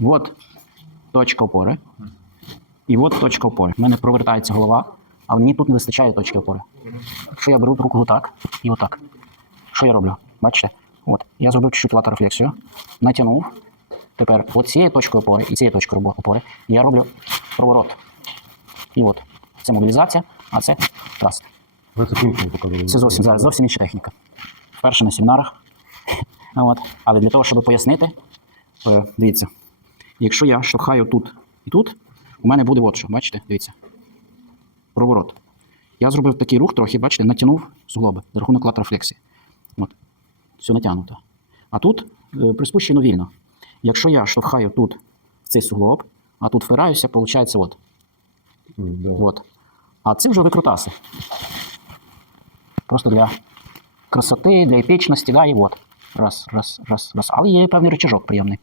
от точка опори. І от точка опори. У мене провертається голова, але мені тут не вистачає точки опори. Якщо я беру руку отак і отак. Що я роблю? Бачите? От. Я зробив чуть-чуть латерофлексію, натягнув. Тепер от цією точкою опори і цією точкою опори я роблю проворот. І от. Це мобілізація, а це траст. Ви це показали. Це зовсім зараз зовсім інша техніка. Вперше на семінарах. От. Але для того, щоб пояснити, е, дивіться, якщо я штовхаю тут і тут, у мене буде от що, бачите, дивіться. Проворот. Я зробив такий рух трохи, бачите, натягнув суглоби за рахунок латерофлексії. От. Все натягнуто. А тут е, приспущено вільно. Якщо я штовхаю тут в цей суглоб, а тут впираюся, виходить от. Да. От. А це вже викрутаси. Просто для красоти, для епічності, да, і от. Раз, раз, раз, раз. Але є певний рычажок приємний.